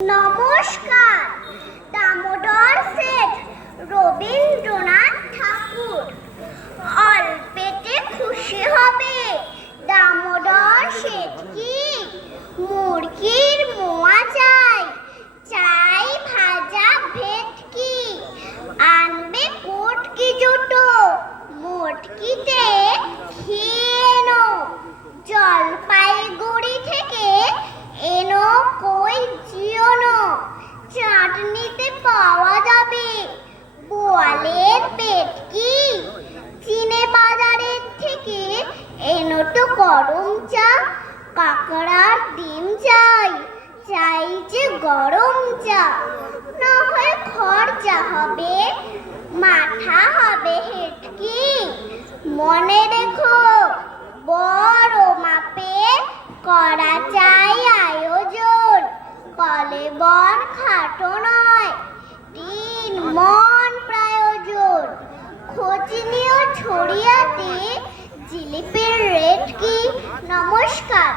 নমস্কার। দামোদর শেঠ রবীন্দ্রনাথ ঠাকুর। অল্পেতে খুশি হবে দামোদর শেঠ কি মুরগির মোয়া চাই, চাই ভাজা ভেটকি, আনবে কোটকি জুটো, মোটকিতে খেয়ে এনো, জলপাইগুড়ি থেকে এনো কই জিওনো, চাটনিতে পাওয়া যাবে বোয়ালের পেটকি, চিনে বাজারের থেকে এনো তো গরম চা, কাকড়ার ডিম চাই, চাই যে গরম চা, না হয় খরচা হবে, মাথা হবে হেটকি। মনে রেখো বড় মাপে করা চাই আয়োজন, কলেবর খাটো নয়, 3 মণ প্রয়োজন। খোঁজ নিও ছড়িয়াতে জিলিপির রেট কি। নমস্কার।